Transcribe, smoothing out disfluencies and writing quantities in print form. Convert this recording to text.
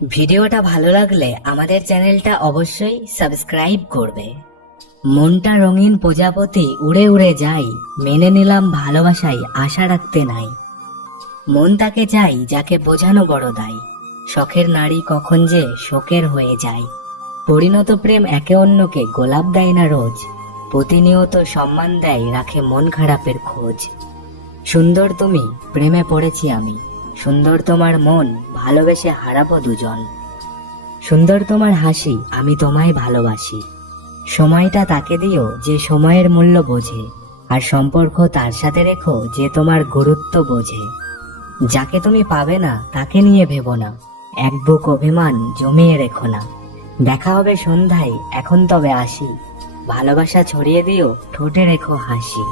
ভিডিওটা ভালো লাগলে আমাদের চ্যানেলটা অবশ্যই সাবস্ক্রাইব করবে। মনটা রঙিন প্রজাপতি উড়ে উড়ে যাই, মেনে নিলাম ভালোবাসায় আশা রাখতে নাই। মন তাকে চাই যাকে বোঝানো বড় দায়, শখের নারী কখন যে শোকের হয়ে যায়। পরিণত প্রেম একে অন্যকে গোলাপ দেয় না রোজ, প্রতিনিয়ত সম্মান দেয়, রাখে মন খারাপের খোঁজ। সুন্দর তুমি, প্রেমে পড়েছি আমি, সুন্দর তোমার মন, ভালোবেসে হারাবো দুজন। সুন্দর তোমার হাসি, আমি তোমায় ভালোবাসি, সময়টা তাকে দিও যে সময়ের মূল্য বোঝে, আর সম্পর্ক তার সাথে রেখো যে তোমার গুরুত্ব বোঝে। যাকে তুমি পাবে না তাকে নিয়ে ভেবো না, এক বুক অভিমান জমিয়ে রেখো না। দেখা হবে সন্ধ্যায়, এখন তবে আসি, ভালোবাসা ছড়িয়ে দিও, ঠোঁটে রেখো হাসি।